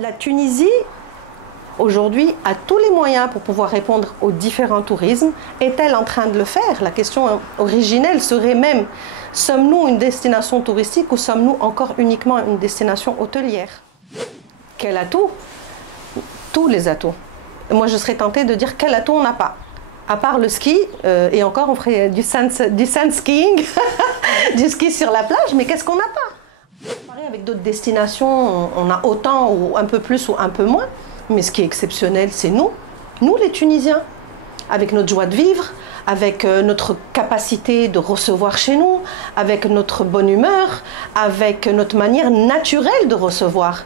La Tunisie, aujourd'hui, a tous les moyens pour pouvoir répondre aux différents tourismes. Est-elle en train de le faire? La question originelle serait même, sommes-nous une destination touristique ou sommes-nous encore uniquement une destination hôtelière? Quel atout? Tous les atouts. Moi, je serais tentée de dire quel atout on n'a pas. À part le ski, et encore on ferait du sand skiing, du ski sur la plage, mais qu'est-ce qu'on n'a pas? Pareil, avec d'autres destinations, on a autant ou un peu plus ou un peu moins, mais ce qui est exceptionnel, c'est nous les Tunisiens, avec notre joie de vivre, avec notre capacité de recevoir chez nous, avec notre bonne humeur, avec notre manière naturelle de recevoir.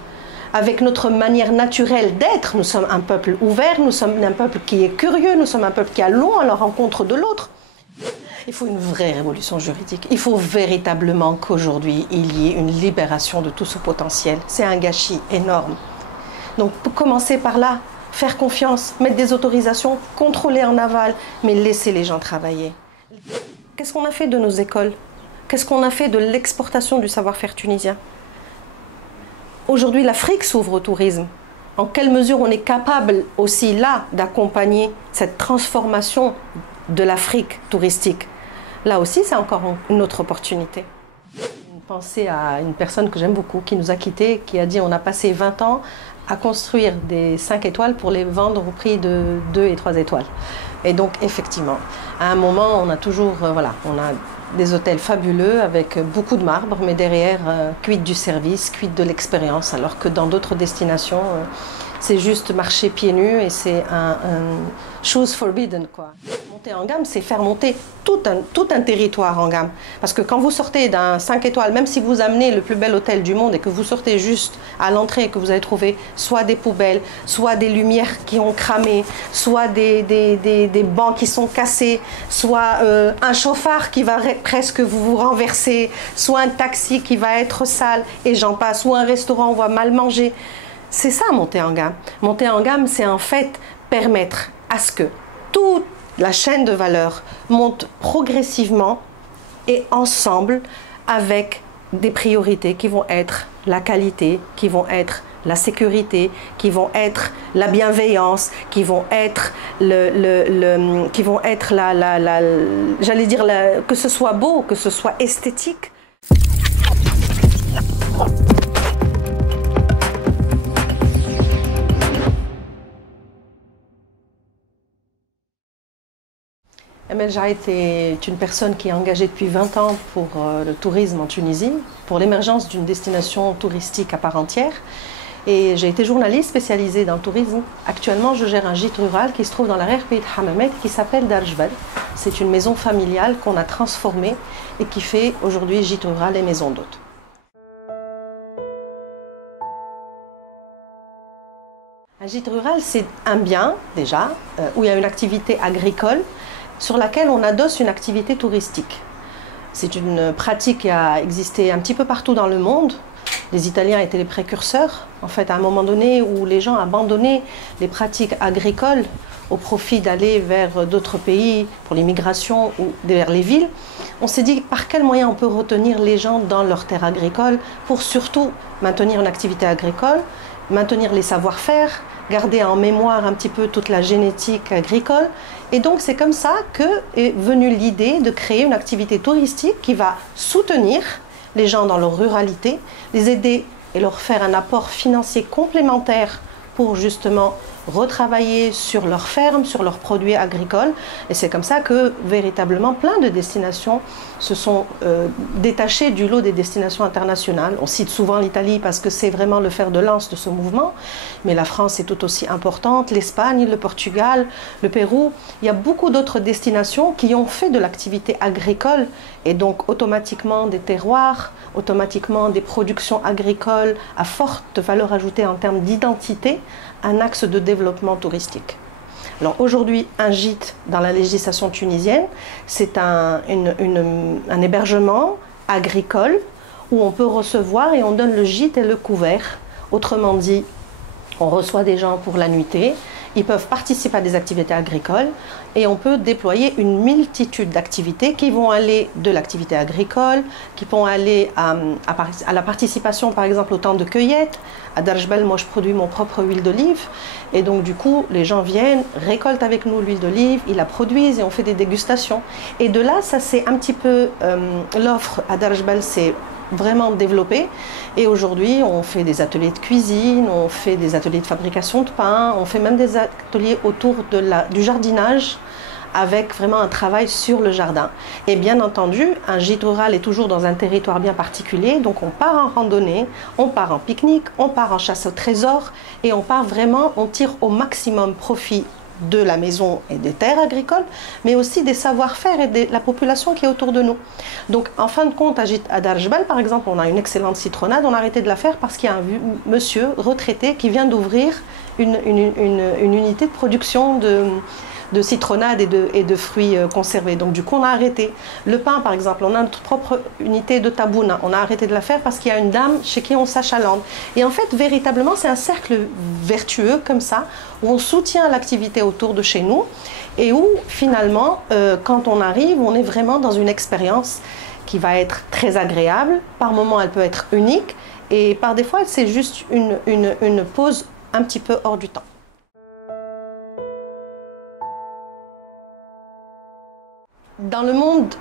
Avec notre manière naturelle d'être, nous sommes un peuple ouvert, nous sommes un peuple qui est curieux, nous sommes un peuple qui allons à la rencontre de l'autre. Il faut une vraie révolution juridique. Il faut véritablement qu'aujourd'hui, il y ait une libération de tout ce potentiel. C'est un gâchis énorme. Donc, pour commencer par là, faire confiance, mettre des autorisations, contrôler en aval, mais laisser les gens travailler. Qu'est-ce qu'on a fait de nos écoles? Qu'est-ce qu'on a fait de l'exportation du savoir-faire tunisien? Aujourd'hui, l'Afrique s'ouvre au tourisme. En quelle mesure on est capable aussi là d'accompagner cette transformation de l'Afrique touristique? Là aussi, c'est encore une autre opportunité. Une pensée à une personne que j'aime beaucoup, qui nous a quittés, qui a dit on a passé 20 ans à construire des 5 étoiles pour les vendre au prix de 2 et 3 étoiles. Et donc, effectivement, à un moment, on a toujours, voilà, on a des hôtels fabuleux avec beaucoup de marbre, mais derrière, quid du service, quid de l'expérience, alors que dans d'autres destinations, c'est juste marcher pieds nus et c'est un chose forbidden, quoi. Monter en gamme, c'est faire monter tout un territoire en gamme. Parce que quand vous sortez d'un 5 étoiles, même si vous amenez le plus bel hôtel du monde et que vous sortez juste à l'entrée et que vous allez trouver soit des poubelles, soit des lumières qui ont cramé, soit des bancs qui sont cassés, soit un chauffard qui va presque vous renverser, soit un taxi qui va être sale et j'en passe, ou un restaurant où on va mal manger. C'est ça, monter en gamme. Monter en gamme, c'est en fait permettre à ce que toute la chaîne de valeur monte progressivement et ensemble avec des priorités qui vont être la qualité, qui vont être la sécurité, qui vont être la bienveillance, qui vont être j'allais dire que ce soit beau, que ce soit esthétique. Emel Jaït est une personne qui est engagée depuis 20 ans pour le tourisme en Tunisie, pour l'émergence d'une destination touristique à part entière. Et j'ai été journaliste spécialisée dans le tourisme. Actuellement, je gère un gîte rural qui se trouve dans l'arrière-pays de Hammamet qui s'appelle Dar Jbal. C'est une maison familiale qu'on a transformée et qui fait aujourd'hui gîte rural et maison d'hôtes. Un gîte rural, c'est un bien, déjà, où il y a une activité agricole, sur laquelle on adosse une activité touristique. C'est une pratique qui a existé un petit peu partout dans le monde. Les Italiens étaient les précurseurs, en fait, à un moment donné où les gens abandonnaient les pratiques agricoles au profit d'aller vers d'autres pays pour l'immigration ou vers les villes. On s'est dit par quels moyens on peut retenir les gens dans leurs terres agricoles pour surtout maintenir une activité agricole, maintenir les savoir-faire, garder en mémoire un petit peu toute la génétique agricole. Et donc c'est comme ça qu'est venue l'idée de créer une activité touristique qui va soutenir les gens dans leur ruralité, les aider et leur faire un apport financier complémentaire pour justement retravailler sur leurs fermes, sur leurs produits agricoles. Et c'est comme ça que véritablement plein de destinations se sont détachées du lot des destinations internationales. On cite souvent l'Italie parce que c'est vraiment le fer de lance de ce mouvement, mais la France est tout aussi importante, l'Espagne, le Portugal, le Pérou. Il y a beaucoup d'autres destinations qui ont fait de l'activité agricole et donc automatiquement des terroirs, automatiquement des productions agricoles à forte valeur ajoutée en termes d'identité, un axe de développement touristique. Alors aujourd'hui, un gîte dans la législation tunisienne, c'est un hébergement agricole où on peut recevoir et on donne le gîte et le couvert. Autrement dit, on reçoit des gens pour la nuitée ils peuvent participer à des activités agricoles et on peut déployer une multitude d'activités qui vont aller de l'activité agricole, qui vont aller à la participation par exemple au temps de cueillette. À Darjbel, moi je produis mon propre huile d'olive et donc du coup les gens viennent, récoltent avec nous l'huile d'olive, ils la produisent et on fait des dégustations. Et de là, ça c'est un petit peu l'offre à Darjbel, c'est vraiment développé et aujourd'hui on fait des ateliers de cuisine, on fait des ateliers de fabrication de pain, on fait même des ateliers autour du jardinage avec vraiment un travail sur le jardin. Et bien entendu, un gîte rural est toujours dans un territoire bien particulier, donc on part en randonnée, on part en pique-nique, on part en chasse au trésor et on part vraiment, on tire au maximum profit de la maison et des terres agricoles, mais aussi des savoir-faire et de la population qui est autour de nous. Donc en fin de compte, à Darjbel par exemple, on a une excellente citronnade, on a arrêté de la faire parce qu'il y a un monsieur retraité qui vient d'ouvrir une unité de production de citronnade et de fruits conservés. Donc du coup on a arrêté. Le pain par exemple, on a notre propre unité de tabouna, on a arrêté de la faire parce qu'il y a une dame chez qui on s'achalande. Et en fait véritablement c'est un cercle vertueux comme ça, où on soutient l'activité autour de chez nous et où finalement quand on arrive, on est vraiment dans une expérience qui va être très agréable. Par moments elle peut être unique et par des fois c'est juste une pause un petit peu hors du temps. Dans le monde,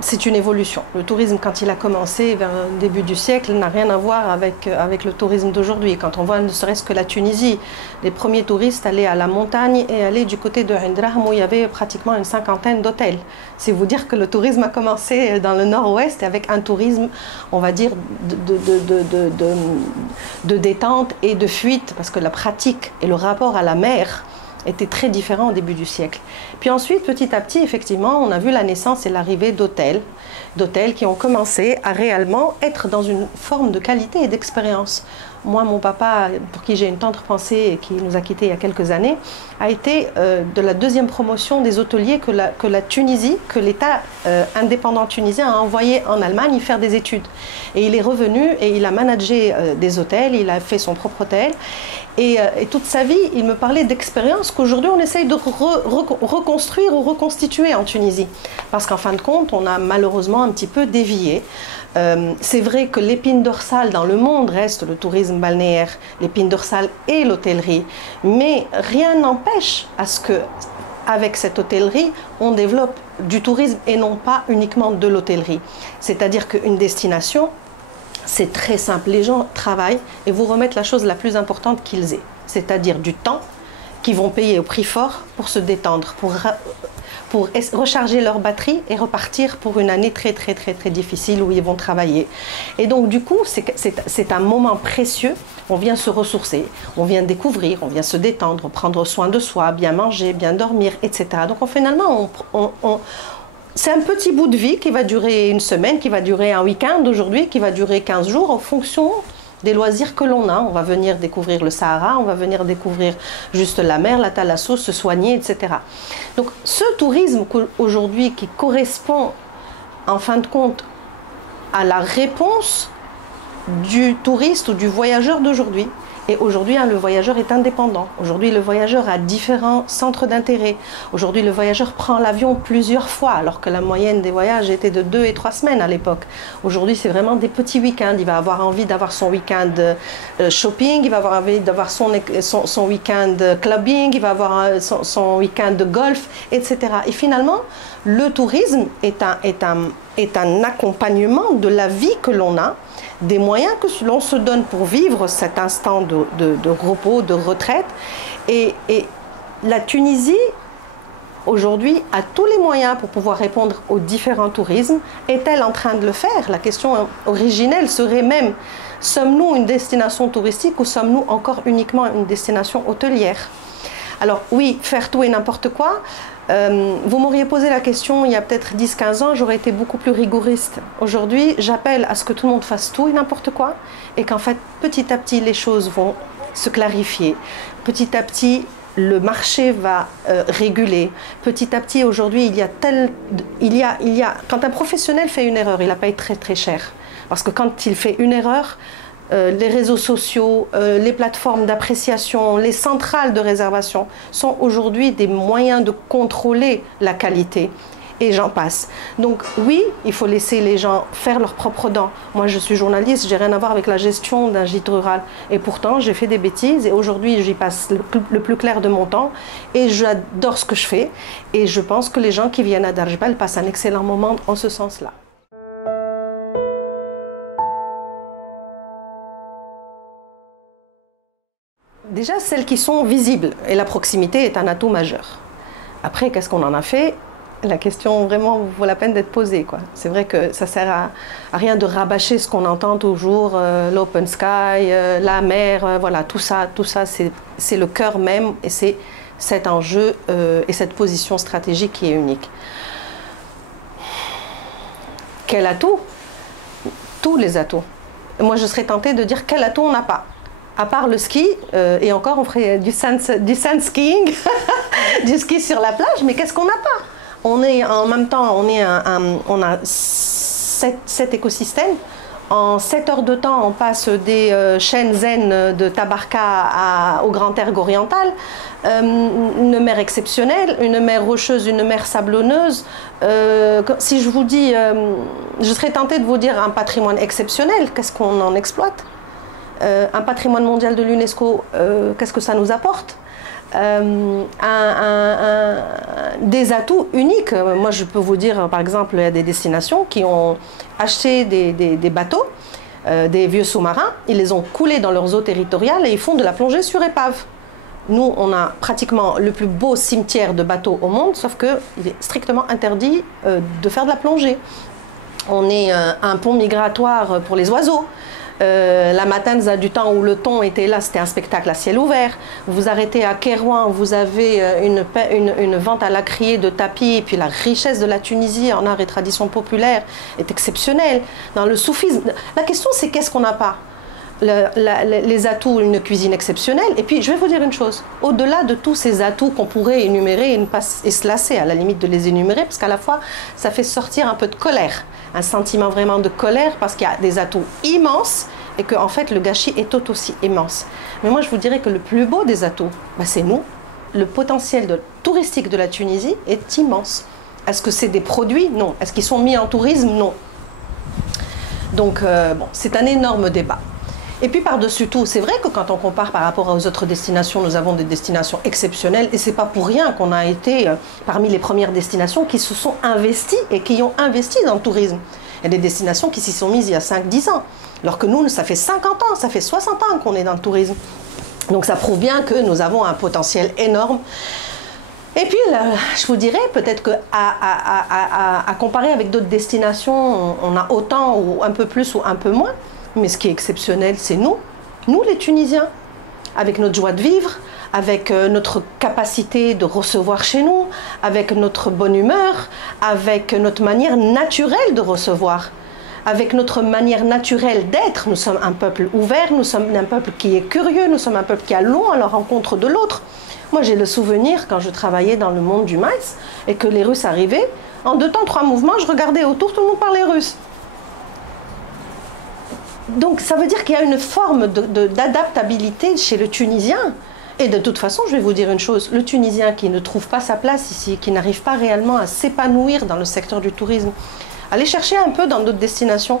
c'est une évolution. Le tourisme, quand il a commencé vers le début du siècle, n'a rien à voir avec le tourisme d'aujourd'hui. Quand on voit ne serait-ce que la Tunisie, les premiers touristes allaient à la montagne et allaient du côté de Indraham où il y avait pratiquement une cinquantaine d'hôtels. C'est vous dire que le tourisme a commencé dans le nord-ouest avec un tourisme, on va dire, de détente et de fuite, parce que la pratique et le rapport à la mer était très différent au début du siècle. Puis ensuite, petit à petit, effectivement, on a vu la naissance et l'arrivée d'hôtels qui ont commencé à réellement être dans une forme de qualité et d'expérience. Moi, mon papa, pour qui j'ai une tendre pensée et qui nous a quittés il y a quelques années, a été de la deuxième promotion des hôteliers que la Tunisie, que l'État indépendant tunisien a envoyé en Allemagne faire des études. Et il est revenu et il a managé des hôtels, il a fait son propre hôtel. Et toute sa vie, il me parlait d'expériences qu'aujourd'hui on essaye de reconstruire ou reconstituer en Tunisie. Parce qu'en fin de compte, on a malheureusement un petit peu dévié. C'est vrai que l'épine dorsale dans le monde reste le tourisme balnéaire, l'épine dorsale et l'hôtellerie. Mais rien n'empêche à ce que, avec cette hôtellerie, on développe du tourisme et non pas uniquement de l'hôtellerie. C'est-à-dire qu'une destination, c'est très simple, les gens travaillent et vous remettent la chose la plus importante qu'ils aient, c'est-à-dire du temps qu'ils vont payer au prix fort pour se détendre, pour recharger leur batterie et repartir pour une année très difficile où ils vont travailler. Et donc du coup, c'est un moment précieux, on vient se ressourcer, on vient découvrir, on vient se détendre, prendre soin de soi, bien manger, bien dormir, etc. Donc finalement, c'est un petit bout de vie qui va durer une semaine, qui va durer un week-end aujourd'hui, qui va durer 15 jours en fonction des loisirs que l'on a. On va venir découvrir le Sahara, on va venir découvrir juste la mer, la thalasso, se soigner, etc. Donc ce tourisme aujourd'hui qui correspond en fin de compte à la réponse du touriste ou du voyageur d'aujourd'hui. Et aujourd'hui, le voyageur est indépendant. Aujourd'hui, le voyageur a différents centres d'intérêt. Aujourd'hui, le voyageur prend l'avion plusieurs fois, alors que la moyenne des voyages était de 2 et 3 semaines à l'époque. Aujourd'hui, c'est vraiment des petits week-ends. Il va avoir envie d'avoir son week-end shopping, il va avoir envie d'avoir son week-end clubbing, il va avoir son week-end de golf, etc. Et finalement, le tourisme est un accompagnement de la vie que l'on a, des moyens que l'on se donne pour vivre cet instant de repos, de retraite. Et la Tunisie, aujourd'hui, a tous les moyens pour pouvoir répondre aux différents tourismes. Est-elle en train de le faire? La question originelle serait même, sommes-nous une destination touristique ou sommes-nous encore uniquement une destination hôtelière? Alors oui, faire tout et n'importe quoi. Vous m'auriez posé la question il y a peut-être 10-15 ans, j'aurais été beaucoup plus rigoriste. Aujourd'hui, j'appelle à ce que tout le monde fasse tout et n'importe quoi et qu'en fait, petit à petit, les choses vont se clarifier. Petit à petit, le marché va réguler. Petit à petit, aujourd'hui, quand un professionnel fait une erreur, il la paye très cher. Parce que quand il fait une erreur, les réseaux sociaux, les plateformes d'appréciation, les centrales de réservation sont aujourd'hui des moyens de contrôler la qualité. Et j'en passe. Donc oui, il faut laisser les gens faire leurs propres dents. Moi, je suis journaliste, j'ai rien à voir avec la gestion d'un gîte rural. Et pourtant, j'ai fait des bêtises et aujourd'hui, j'y passe le plus clair de mon temps. Et j'adore ce que je fais. Et je pense que les gens qui viennent à Dar Jebel passent un excellent moment en ce sens-là. Déjà, celles qui sont visibles. Et la proximité est un atout majeur. Après, qu'est-ce qu'on en a fait ? La question vraiment vaut la peine d'être posée, quoi. C'est vrai que ça sert à rien de rabâcher ce qu'on entend toujours, l'open sky, la mer, voilà, tout ça c'est le cœur même et c'est cet enjeu et cette position stratégique qui est unique. Quel atout? Tous les atouts. Moi je serais tentée de dire quel atout on n'a pas. À part le ski, et encore on ferait du sand skiing, du ski sur la plage, mais qu'est-ce qu'on n'a pas? On est en même temps, on a 7 écosystèmes. En 7 heures de temps, on passe des chaînes zen de Tabarka au Grand Tergue oriental. Une mer exceptionnelle, une mer rocheuse, une mer sablonneuse. Si je vous dis, je serais tentée de vous dire un patrimoine exceptionnel, qu'est-ce qu'on en exploite? Un patrimoine mondial de l'UNESCO, qu'est-ce que ça nous apporte? Des atouts uniques. Moi, je peux vous dire, par exemple, il y a des destinations qui ont acheté des bateaux, des vieux sous-marins, ils les ont coulés dans leurs eaux territoriales et ils font de la plongée sur épave. Nous, on a pratiquement le plus beau cimetière de bateaux au monde, sauf qu'il est strictement interdit de faire de la plongée. On est un pont migratoire pour les oiseaux. La Matanza, du temps où le thon était là, c'était un spectacle à ciel ouvert. Vous arrêtez à Kérouan, vous avez une vente à la criée de tapis, et puis la richesse de la Tunisie en art et tradition populaire est exceptionnelle. Dans le soufisme, la question c'est qu'est-ce qu'on n'a pas? Les atouts, une cuisine exceptionnelle. Et puis je vais vous dire une chose, au-delà de tous ces atouts qu'on pourrait énumérer et se lasser à la limite de les énumérer, parce qu'à la fois ça fait sortir un peu de colère, un sentiment vraiment de colère parce qu'il y a des atouts immenses et que en fait le gâchis est tout aussi immense. Mais moi je vous dirais que le plus beau des atouts, c'est nous. Le potentiel touristique de la Tunisie est immense. Est-ce que c'est des produits? Non. Est-ce qu'ils sont mis en tourisme? Non. Donc bon, c'est un énorme débat. Et puis par-dessus tout, c'est vrai que quand on compare par rapport aux autres destinations, nous avons des destinations exceptionnelles et c'est pas pour rien qu'on a été parmi les premières destinations qui se sont investies et qui ont investi dans le tourisme. Il y a des destinations qui s'y sont mises il y a 5-10 ans, alors que nous, ça fait 50 ans, ça fait 60 ans qu'on est dans le tourisme. Donc ça prouve bien que nous avons un potentiel énorme. Et puis, là, je vous dirais peut-être qu'à comparer avec d'autres destinations, on a autant ou un peu plus ou un peu moins. Mais ce qui est exceptionnel, c'est nous les Tunisiens, avec notre joie de vivre, avec notre capacité de recevoir chez nous, avec notre bonne humeur, avec notre manière naturelle de recevoir, avec notre manière naturelle d'être. Nous sommes un peuple ouvert, nous sommes un peuple qui est curieux, nous sommes un peuple qui allons à la rencontre de l'autre. Moi, j'ai le souvenir, quand je travaillais dans le monde du maïs, et que les Russes arrivaient, en 2 temps, 3 mouvements, je regardais autour, tout le monde parlait russe. Donc ça veut dire qu'il y a une forme d'adaptabilité chez le Tunisien. Et de toute façon, je vais vous dire une chose, le Tunisien qui ne trouve pas sa place ici, qui n'arrive pas réellement à s'épanouir dans le secteur du tourisme, allez chercher un peu dans d'autres destinations.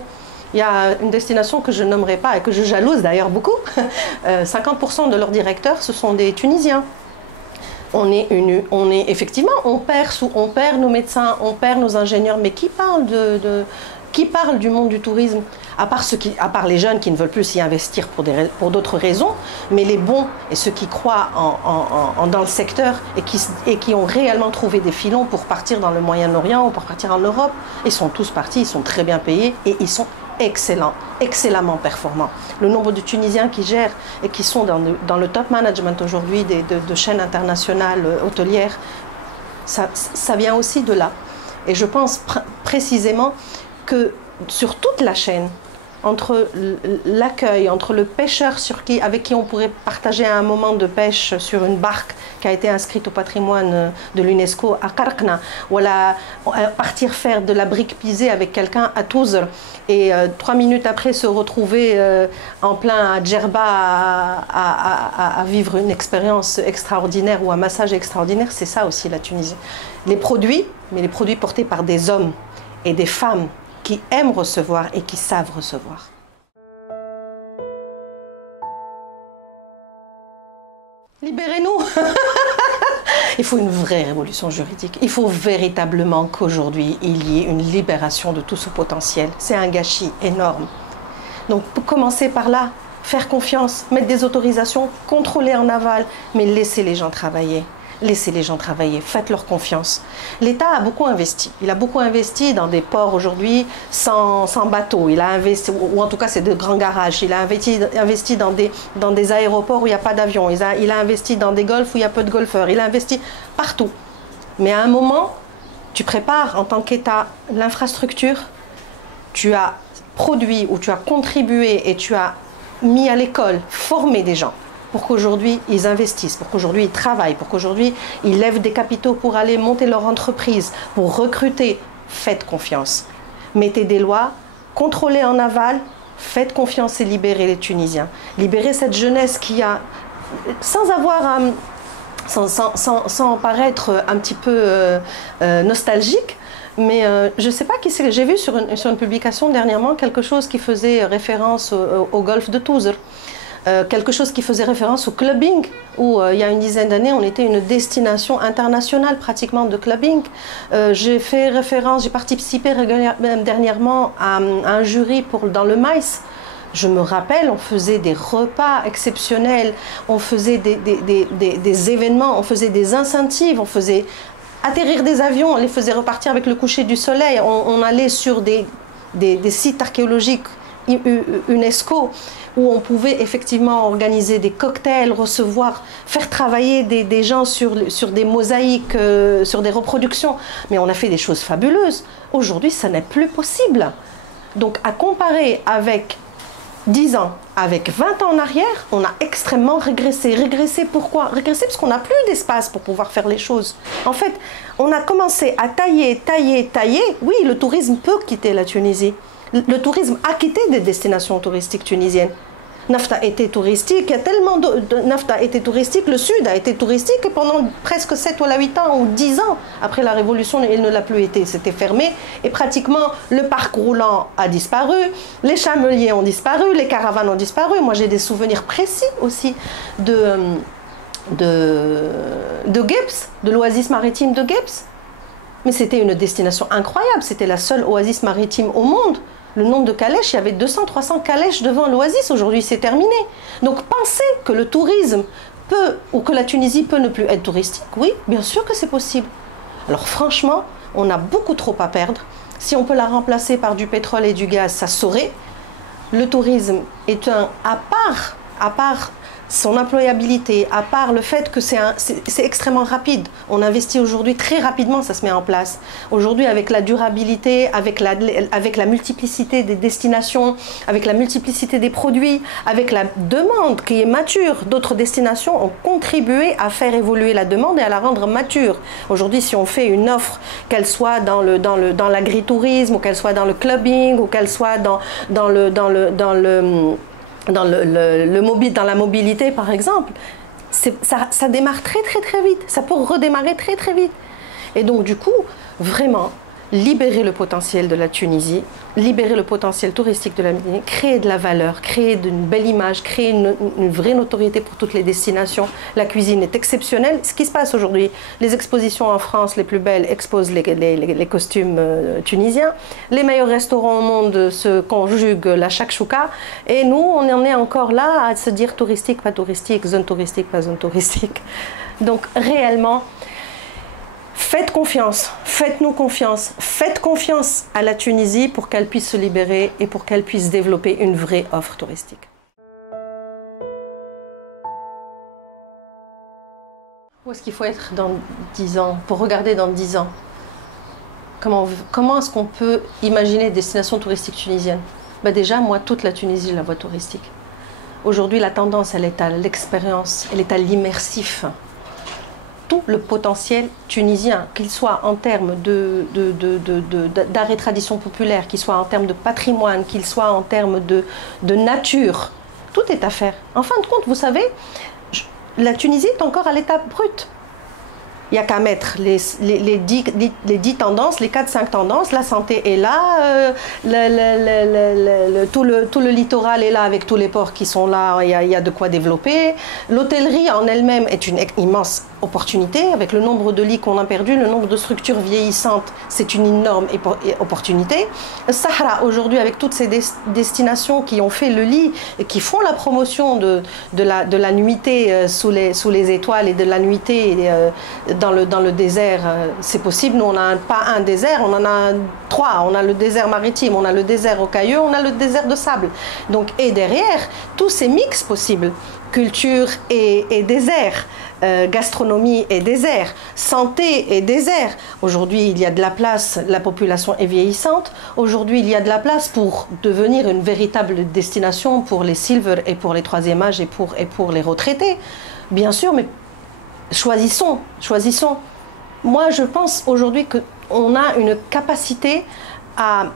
Il y a une destination que je nommerai pas et que je jalouse d'ailleurs beaucoup. 50% de leurs directeurs, ce sont des Tunisiens. On est effectivement, on perd nos médecins, on perd nos ingénieurs, mais qui parle du monde du tourisme, à part les jeunes qui ne veulent plus s'y investir pour d'autres raisons, mais les bons et ceux qui croient dans le secteur et qui ont réellement trouvé des filons pour partir dans le Moyen-Orient ou pour partir en Europe, ils sont tous partis, ils sont très bien payés et ils sont excellents, excellemment performants. Le nombre de Tunisiens qui gèrent et qui sont dans le top management aujourd'hui de chaînes internationales hôtelières, ça vient aussi de là. Et je pense précisément que sur toute la chaîne, entre l'accueil, entre le pêcheur avec qui on pourrait partager un moment de pêche sur une barque qui a été inscrite au patrimoine de l'UNESCO à Qarqna, ou partir faire de la brique pisée avec quelqu'un à Touzr, et 3 minutes après se retrouver en plein à Djerba à vivre une expérience extraordinaire ou un massage extraordinaire, c'est ça aussi la Tunisie. Les produits, mais les produits portés par des hommes et des femmes qui aiment recevoir et qui savent recevoir. Libérez-nous. Il faut une vraie révolution juridique. Il faut véritablement qu'aujourd'hui, il y ait une libération de tout ce potentiel. C'est un gâchis énorme. Donc, commencer par là, faire confiance, mettre des autorisations, contrôler en aval, mais laisser les gens travailler. Laissez les gens travailler, faites-leur confiance. L'État a beaucoup investi. Il a beaucoup investi dans des ports aujourd'hui sans bateau. Il a investi, ou en tout cas c'est de grands garages. Il a investi dans des aéroports où il n'y a pas d'avion. Il a investi dans des golfs où il y a peu de golfeurs. Il a investi partout. Mais à un moment, tu prépares en tant qu'État l'infrastructure, tu as produit ou tu as contribué et tu as mis à l'école, formé des gens, pour qu'aujourd'hui ils investissent, pour qu'aujourd'hui ils travaillent, pour qu'aujourd'hui ils lèvent des capitaux pour aller monter leur entreprise, pour recruter. Faites confiance. Mettez des lois, contrôlez en aval, faites confiance et libérez les Tunisiens. Libérez cette jeunesse qui a, sans avoir, sans paraître un petit peu nostalgique, mais je ne sais pas qui c'est. J'ai vu sur une publication dernièrement quelque chose qui faisait référence au golfe de Touzr. Quelque chose qui faisait référence au clubbing, où il y a une dizaine d'années, on était une destination internationale pratiquement de clubbing. J'ai participé dernièrement à un jury dans le maïs. Je me rappelle, on faisait des repas exceptionnels, on faisait des événements, on faisait des incentives, on faisait atterrir des avions, on les faisait repartir avec le coucher du soleil, on allait sur des sites archéologiques UNESCO, où on pouvait effectivement organiser des cocktails, recevoir, faire travailler des gens sur des mosaïques, sur des reproductions. Mais on a fait des choses fabuleuses. Aujourd'hui, ça n'est plus possible. Donc, à comparer avec 10 ans, avec 20 ans en arrière, on a extrêmement régressé. Régressé pourquoi? Régressé parce qu'on n'a plus d'espace pour pouvoir faire les choses. En fait, on a commencé à tailler. Oui, le tourisme peut quitter la Tunisie. Le tourisme a quitté des destinations touristiques tunisiennes. Nafta a été touristique, il y a tellement Nafta a été touristique, le Sud a été touristique et pendant presque 7 ou 8 ans ou 10 ans après la Révolution, il ne l'a plus été, c'était fermé et pratiquement le parc roulant a disparu, les chameliers ont disparu, les caravanes ont disparu. Moi j'ai des souvenirs précis aussi de Guebs, de l'oasis maritime de Guebs. Mais c'était une destination incroyable, c'était la seule oasis maritime au monde. Le nombre de calèches, il y avait 200-300 calèches devant l'oasis, aujourd'hui c'est terminé. Donc penser que le tourisme peut, ou que la Tunisie peut ne plus être touristique, oui, bien sûr que c'est possible. Alors franchement, on a beaucoup trop à perdre. Si on peut la remplacer par du pétrole et du gaz, ça saurait. Le tourisme est à part son employabilité, à part le fait que c'est extrêmement rapide. On investit aujourd'hui très rapidement, ça se met en place. Aujourd'hui, avec la durabilité, avec la multiplicité des destinations, avec la multiplicité des produits, avec la demande qui est mature, d'autres destinations ont contribué à faire évoluer la demande et à la rendre mature. Aujourd'hui, si on fait une offre, qu'elle soit dans l'agritourisme, ou qu'elle soit dans le clubbing, ou qu'elle soit dans la mobilité par exemple, ça démarre très vite, ça peut redémarrer très vite. Et donc du coup, vraiment, libérer le potentiel de la Tunisie, libérer le potentiel touristique de la Tunisie, créer de la valeur, créer une belle image, créer une vraie notoriété pour toutes les destinations. La cuisine est exceptionnelle. Ce qui se passe aujourd'hui, les expositions en France les plus belles exposent les costumes tunisiens. Les meilleurs restaurants au monde se conjuguent la shakshuka. Et nous, on en est encore là à se dire touristique, pas touristique, zone touristique, pas zone touristique. Donc réellement, faites confiance, faites-nous confiance, faites confiance à la Tunisie pour qu'elle puisse se libérer et pour qu'elle puisse développer une vraie offre touristique. Où est-ce qu'il faut être dans 10 ans, pour regarder dans 10 ans? Comment est-ce qu'on peut imaginer des destinations touristiques tunisiennes? Ben déjà, moi, toute la Tunisie, je la vois touristique. Aujourd'hui, la tendance, elle est à l'expérience, elle est à l'immersif. Tout le potentiel tunisien, qu'il soit en termes d'art et tradition populaire, qu'il soit en termes de patrimoine, qu'il soit en termes de nature, tout est à faire. En fin de compte, vous savez, la Tunisie est encore à l'étape brute. Il n'y a qu'à mettre les 10 tendances, les 4-5 tendances, la santé est là, tout le littoral est là avec tous les ports qui sont là, il y a de quoi développer. L'hôtellerie en elle-même est une immense opportunité, avec le nombre de lits qu'on a perdu, le nombre de structures vieillissantes, c'est une énorme opportunité. Le Sahara, aujourd'hui, avec toutes ces destinations qui ont fait le lit et qui font la promotion de la nuitée sous les étoiles et de la nuitée dans le désert, c'est possible. Nous, on n'a pas un désert, on en a 3. On a le désert maritime, on a le désert rocailleux, on a le désert de sable. Donc, et derrière, tous ces mix possibles, culture et désert, gastronomie et désert, santé et désert. Aujourd'hui, il y a de la place, la population est vieillissante. Aujourd'hui, il y a de la place pour devenir une véritable destination pour les silver et pour les troisième âge et pour les retraités. Bien sûr, mais choisissons. Moi, je pense aujourd'hui qu'on a une capacité à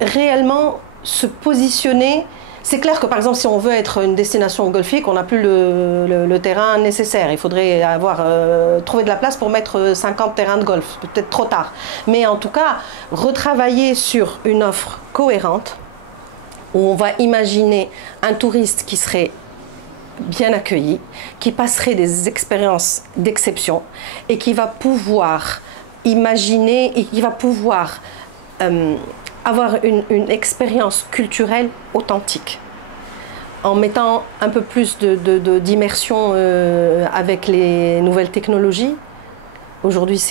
réellement se positionner. C'est clair que, par exemple, si on veut être une destination golfique, on n'a plus le terrain nécessaire. Il faudrait trouver de la place pour mettre 50 terrains de golf. Peut-être trop tard. Mais en tout cas, retravailler sur une offre cohérente, où on va imaginer un touriste qui serait bien accueilli, qui passerait des expériences d'exception et qui va pouvoir imaginer et qui va pouvoir avoir une expérience culturelle authentique en mettant un peu plus d'immersion avec les nouvelles technologies. Aujourd'hui,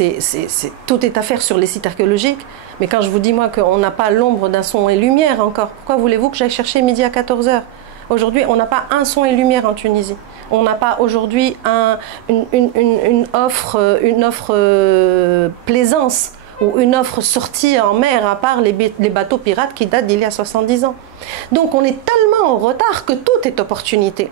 tout est à faire sur les sites archéologiques, mais quand je vous dis moi qu'on n'a pas l'ombre d'un son et lumière encore, pourquoi voulez-vous que j'aille chercher midi à 14 h? Aujourd'hui, on n'a pas un son et lumière en Tunisie. On n'a pas aujourd'hui une offre plaisance ou une offre sortie en mer, à part les bateaux pirates qui datent d'il y a 70 ans. Donc on est tellement en retard que tout est opportunité.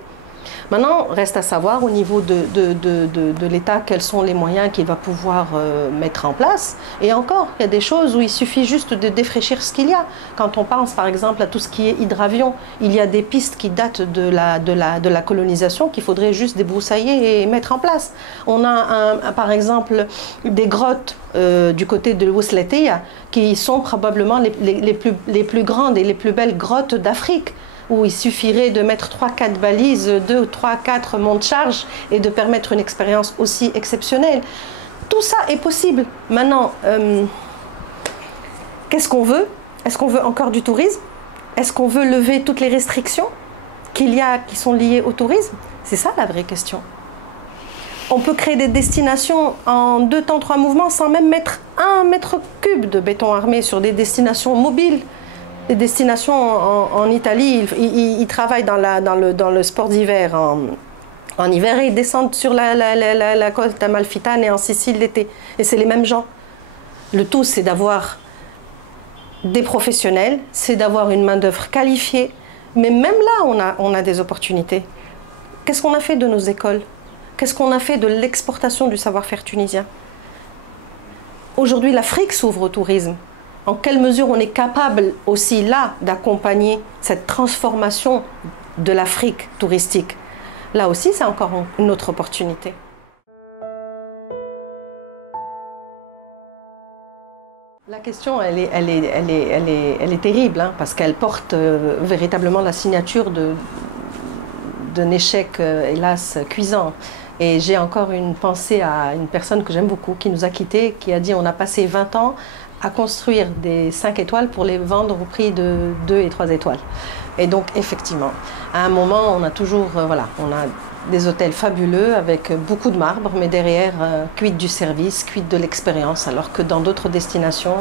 Maintenant, reste à savoir au niveau de l'État quels sont les moyens qu'il va pouvoir mettre en place. Et encore, il y a des choses où il suffit juste de défraîchir ce qu'il y a. Quand on pense par exemple à tout ce qui est hydravion, il y a des pistes qui datent de la colonisation qu'il faudrait juste débroussailler et mettre en place. On a par exemple des grottes du côté de l'Ousletia qui sont probablement les plus grandes et les plus belles grottes d'Afrique, où il suffirait de mettre 3-4 balises, 2-3-4 monte-charge et de permettre une expérience aussi exceptionnelle. Tout ça est possible. Maintenant, qu'est-ce qu'on veut? Est-ce qu'on veut encore du tourisme? Est-ce qu'on veut lever toutes les restrictions qui sont liées au tourisme? C'est ça la vraie question. On peut créer des destinations en 2 temps 3 mouvements sans même mettre 1 mètre cube de béton armé sur des destinations mobiles. Les destinations en Italie, ils travaillent dans le sport d'hiver en hiver et ils descendent sur la côte amalfitane et en Sicile l'été. Et c'est les mêmes gens. Le tout, c'est d'avoir des professionnels, c'est d'avoir une main-d'œuvre qualifiée. Mais même là, on a des opportunités. Qu'est-ce qu'on a fait de nos écoles? Qu'est-ce qu'on a fait de l'exportation du savoir-faire tunisien? Aujourd'hui, l'Afrique s'ouvre au tourisme. En quelle mesure on est capable aussi là d'accompagner cette transformation de l'Afrique touristique? Là aussi, c'est encore une autre opportunité. La question, elle est terrible, hein, parce qu'elle porte véritablement la signature d'un échec, hélas, cuisant. Et j'ai encore une pensée à une personne que j'aime beaucoup, qui nous a quittés, qui a dit on a passé 20 ans à construire des 5 étoiles pour les vendre au prix de 2 et 3 étoiles. Et donc, effectivement, à un moment, on a toujours, on a des hôtels fabuleux avec beaucoup de marbre, mais derrière, quid du service, quid de l'expérience, alors que dans d'autres destinations,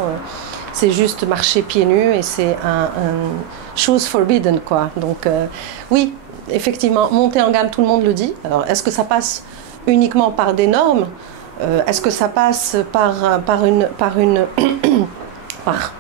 c'est juste marcher pieds nus et c'est un shoes forbidden, quoi. Donc, oui, effectivement, monter en gamme, tout le monde le dit. Alors, est-ce que ça passe uniquement par des normes? Est-ce que ça passe par par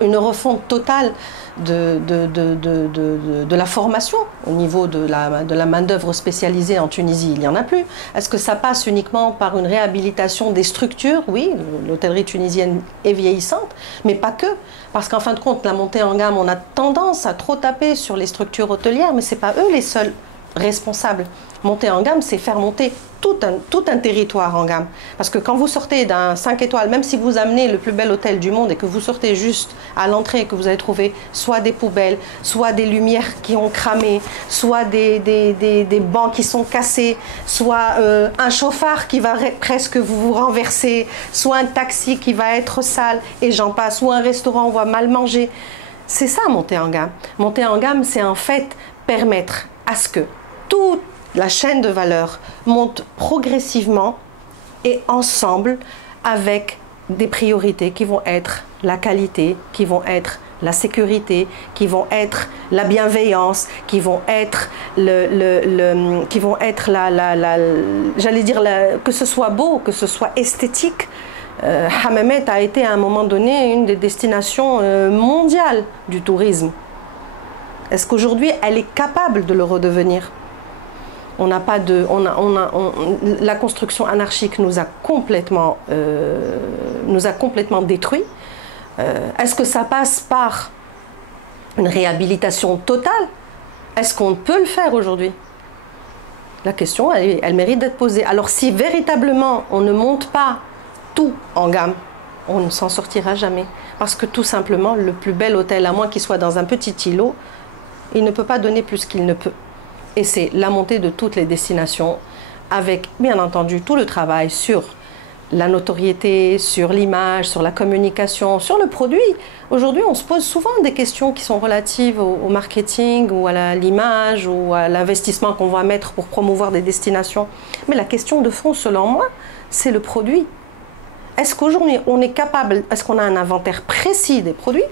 une refonte totale de la formation au niveau de la main-d'œuvre spécialisée en Tunisie. Il n'y en a plus. Est-ce que ça passe uniquement par une réhabilitation des structures? Oui, l'hôtellerie tunisienne est vieillissante, mais pas que. Parce qu'en fin de compte, la montée en gamme, on a tendance à trop taper sur les structures hôtelières, mais ce n'est pas eux les seuls responsables. Monter en gamme, c'est faire monter tout un territoire en gamme. Parce que quand vous sortez d'un 5 étoiles, même si vous amenez le plus bel hôtel du monde et que vous sortez juste à l'entrée, que vous allez trouver soit des poubelles, soit des lumières qui ont cramé, soit des bancs qui sont cassés, soit un chauffard qui va presque vous renverser, soit un taxi qui va être sale, et j'en passe, ou un restaurant où on va mal manger. C'est ça, monter en gamme. Monter en gamme, c'est en fait permettre à ce que toute la chaîne de valeur monte progressivement et ensemble avec des priorités qui vont être la qualité, qui vont être la sécurité, qui vont être la bienveillance, qui vont être j'allais dire que ce soit beau, que ce soit esthétique. Hammamet a été à un moment donné une des destinations mondiales du tourisme. Est-ce qu'aujourd'hui elle est capable de le redevenir? On n'a pas de, la construction anarchique nous a complètement détruits. Est-ce que ça passe par une réhabilitation totale? Est-ce qu'on peut le faire aujourd'hui? La question, elle mérite d'être posée. Alors si véritablement on ne monte pas tout en gamme, on ne s'en sortira jamais. Parce que tout simplement, le plus bel hôtel, à moins qu'il soit dans un petit îlot, il ne peut pas donner plus qu'il ne peut. Et c'est la montée de toutes les destinations, avec bien entendu tout le travail sur la notoriété, sur l'image, sur la communication, sur le produit. Aujourd'hui, on se pose souvent des questions qui sont relatives au marketing ou à l'image ou à l'investissement qu'on va mettre pour promouvoir des destinations. Mais la question de fond, selon moi, c'est le produit. Est-ce qu'aujourd'hui, on est capable, est-ce qu'on a un inventaire précis des produits?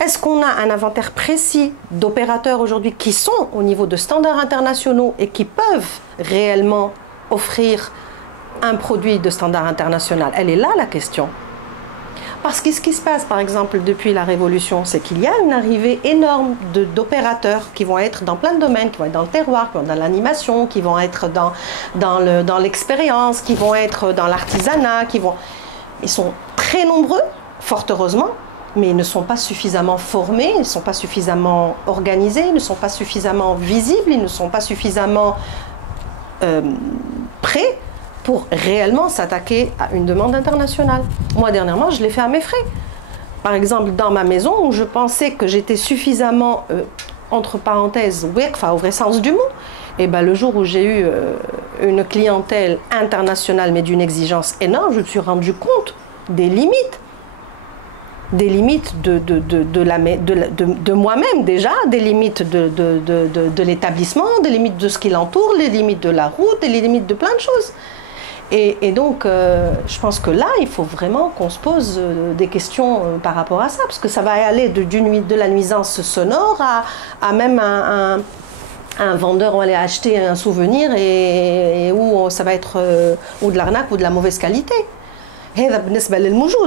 Est-ce qu'on a un inventaire précis d'opérateurs aujourd'hui qui sont au niveau de standards internationaux et qui peuvent réellement offrir un produit de standard international? Elle est là la question. Parce que ce qui se passe par exemple depuis la Révolution, c'est qu'il y a une arrivée énorme d'opérateurs qui vont être dans plein de domaines, qui vont être dans le terroir, qui vont être dans l'animation, qui vont être dans l'expérience, qui vont être dans l'artisanat, ils sont très nombreux, fort heureusement, mais ils ne sont pas suffisamment formés, ils ne sont pas suffisamment organisés, ils ne sont pas suffisamment visibles, ils ne sont pas suffisamment prêts pour réellement s'attaquer à une demande internationale. Moi, dernièrement, je l'ai fait à mes frais. Par exemple, dans ma maison, où je pensais que j'étais suffisamment, entre parenthèses, au vrai sens du mot, et ben, le jour où j'ai eu une clientèle internationale, mais d'une exigence énorme, je me suis rendu compte des limites de moi-même déjà, des limites de l'établissement, des limites de ce qui l'entoure, les limites de la route, et les limites de plein de choses. Et donc, je pense que là, il faut vraiment qu'on se pose des questions par rapport à ça, parce que ça va aller de la nuisance sonore à même un vendeur, on va aller acheter un souvenir et où ça va être ou de l'arnaque ou de la mauvaise qualité.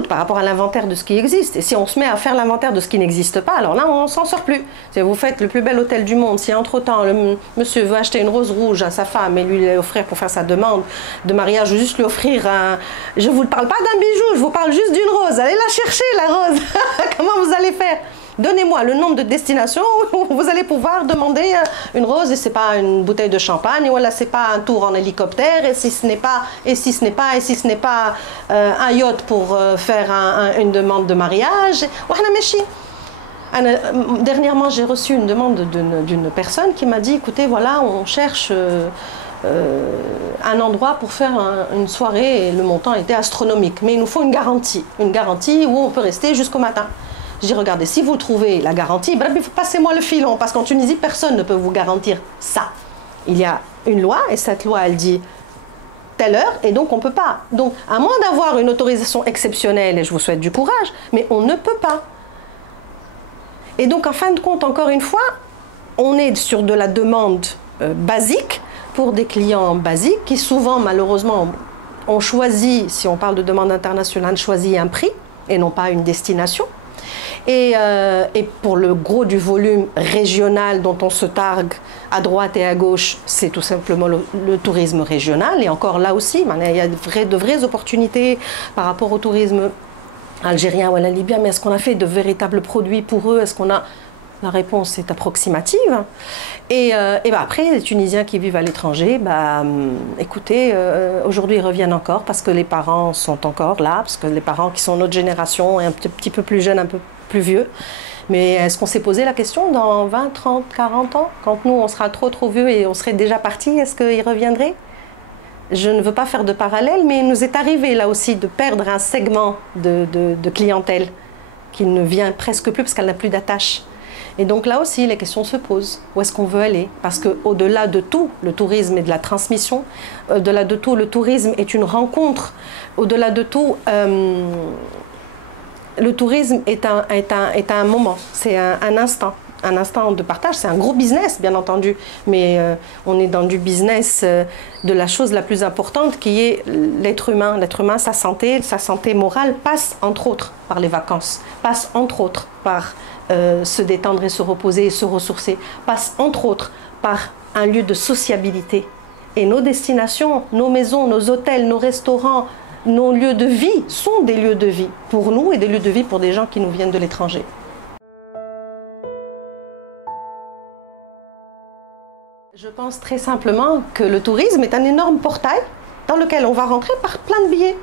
Par rapport à l'inventaire de ce qui existe. Et si on se met à faire l'inventaire de ce qui n'existe pas, alors là, on s'en sort plus. Si vous faites le plus bel hôtel du monde, si entre-temps, le monsieur veut acheter une rose rouge à sa femme et lui offrir pour faire sa demande de mariage, ou juste lui offrir un... Je ne vous parle pas d'un bijou, je vous parle juste d'une rose. Allez la chercher, la rose. Comment vous allez faire? Donnez-moi le nombre de destinations où vous allez pouvoir demander une rose, et c'est pas une bouteille de champagne, ou là c'est pas un tour en hélicoptère, et si ce n'est pas un yacht pour faire une demande de mariage. Dernièrement, j'ai reçu une demande d'une personne qui m'a dit, écoutez, voilà, on cherche un endroit pour faire une soirée, et le montant était astronomique, mais il nous faut une garantie où on peut rester jusqu'au matin. Je dis, regardez, si vous trouvez la garantie, passez-moi le filon, parce qu'en Tunisie, personne ne peut vous garantir ça. Il y a une loi, et cette loi, elle dit telle heure, et donc on ne peut pas. Donc, à moins d'avoir une autorisation exceptionnelle, et je vous souhaite du courage, mais on ne peut pas. Et donc, en fin de compte, encore une fois, on est sur de la demande basique, pour des clients basiques, qui souvent, malheureusement, ont choisi, si on parle de demande internationale, choisi un prix, et non pas une destination. Et pour le gros du volume régional dont on se targue à droite et à gauche, c'est tout simplement le tourisme régional. Et encore là aussi, il y a de vraies opportunités par rapport au tourisme algérien ou à la libyen. Mais est-ce qu'on a fait de véritables produits pour eux? Est-ce qu'on a... La réponse est approximative. Et après, les Tunisiens qui vivent à l'étranger, écoutez, aujourd'hui ils reviennent encore parce que les parents sont encore là, parce que les parents qui sont notre génération et un petit peu plus jeunes, un peu plus vieux. Mais est-ce qu'on s'est posé la question dans 20, 30, 40 ans, quand nous on sera trop vieux et on serait déjà partis, est-ce qu'ils reviendraient? Je ne veux pas faire de parallèle, mais il nous est arrivé là aussi de perdre un segment de clientèle qui ne vient presque plus parce qu'elle n'a plus d'attache. Et donc là aussi, les questions se posent. Où est-ce qu'on veut aller? Parce qu'au-delà de tout, le tourisme est de la transmission. Au-delà de tout, le tourisme est une rencontre. Au-delà de tout, le tourisme est un moment, c'est un instant. Un instant de partage, c'est un gros business, bien entendu, mais on est dans du business de la chose la plus importante qui est l'être humain. L'être humain, sa santé morale passe entre autres par les vacances, passe entre autres par se détendre et se reposer et se ressourcer, passe entre autres par un lieu de sociabilité. Et nos destinations, nos maisons, nos hôtels, nos restaurants, nos lieux de vie sont des lieux de vie pour nous et des lieux de vie pour des gens qui nous viennent de l'étranger. Je pense très simplement que le tourisme est un énorme portail dans lequel on va rentrer par plein de billets.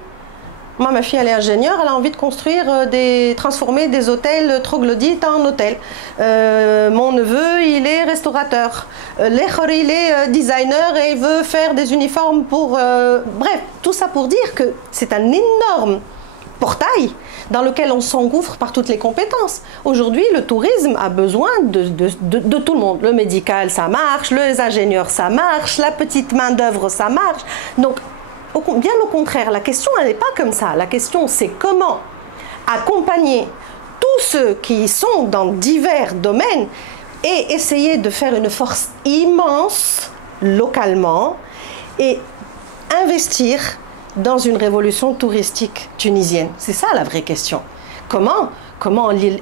Moi, ma fille, elle est ingénieure, elle a envie de construire, transformer des hôtels troglodytes en hôtels. Mon neveu, il est restaurateur. L'Echor, il est designer et il veut faire des uniformes pour... Bref, tout ça pour dire que c'est un énorme portail dans lequel on s'engouffre par toutes les compétences. Aujourd'hui, le tourisme a besoin de tout le monde. Le médical, ça marche, les ingénieurs, ça marche, la petite main-d'œuvre, ça marche. Donc, bien au contraire, la question, elle n'est pas comme ça. La question, c'est comment accompagner tous ceux qui sont dans divers domaines et essayer de faire une force immense localement et investir dans une révolution touristique tunisienne. C'est ça la vraie question. Comment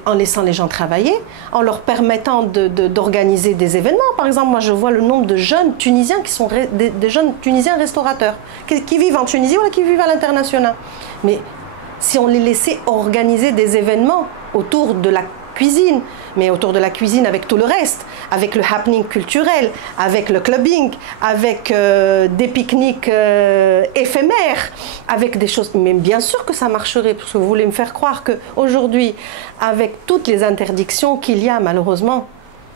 en laissant les gens travailler, en leur permettant d'organiser des événements. Par exemple, moi je vois le nombre de jeunes Tunisiens qui sont des jeunes Tunisiens restaurateurs, qui vivent en Tunisie ou qui vivent à l'international. Mais si on les laissait organiser des événements autour de la cuisine, mais autour de la cuisine avec tout le reste, avec le happening culturel, avec le clubbing, avec des pique-niques éphémères, avec des choses... Mais bien sûr que ça marcherait, parce que vous voulez me faire croire qu'aujourd'hui, avec toutes les interdictions qu'il y a malheureusement,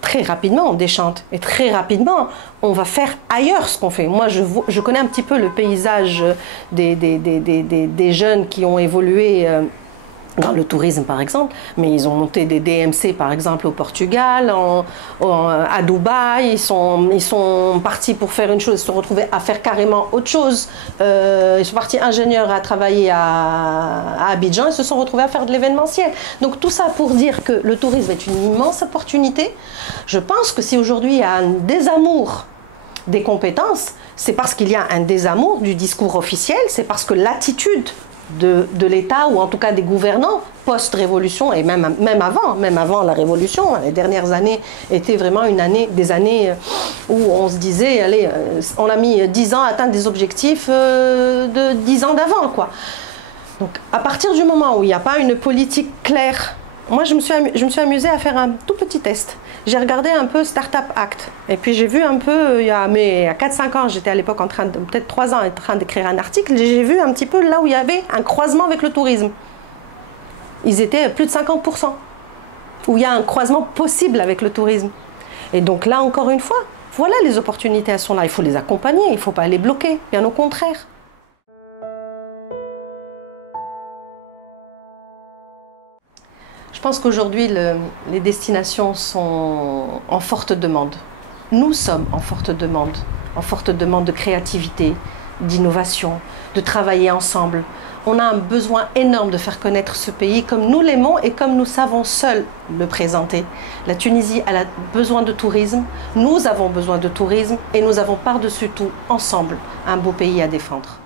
très rapidement on déchante et très rapidement on va faire ailleurs ce qu'on fait. Moi je connais un petit peu le paysage des jeunes qui ont évolué dans le tourisme par exemple, mais ils ont monté des DMC par exemple au Portugal, à Dubaï, ils sont partis pour faire une chose, ils se sont retrouvés à faire carrément autre chose, ils sont partis ingénieurs à travailler à Abidjan, ils se sont retrouvés à faire de l'événementiel. Donc tout ça pour dire que le tourisme est une immense opportunité. Je pense que si aujourd'hui il y a un désamour des compétences, c'est parce qu'il y a un désamour du discours officiel, c'est parce que l'attitude de l'État, ou en tout cas des gouvernants post-révolution, et même avant la révolution, les dernières années étaient vraiment des années où on se disait, allez, on a mis 10 ans à atteindre des objectifs de 10 ans d'avant, quoi. Donc à partir du moment où il n'y a pas une politique claire, moi je me suis amusée à faire un tout petit test. J'ai regardé un peu Startup Act, et puis j'ai vu un peu, il y a 4-5 ans, j'étais à l'époque peut-être 3 ans, en train d'écrire un article, j'ai vu un petit peu là où il y avait un croisement avec le tourisme. Ils étaient plus de 50%, où il y a un croisement possible avec le tourisme. Et donc là, encore une fois, voilà, les opportunités, elles sont là, il faut les accompagner, il ne faut pas les bloquer, bien au contraire. Je pense qu'aujourd'hui, les destinations sont en forte demande. Nous sommes en forte demande de créativité, d'innovation, de travailler ensemble. On a un besoin énorme de faire connaître ce pays comme nous l'aimons et comme nous savons seuls le présenter. La Tunisie, elle a besoin de tourisme, nous avons besoin de tourisme et nous avons par-dessus tout, ensemble, un beau pays à défendre.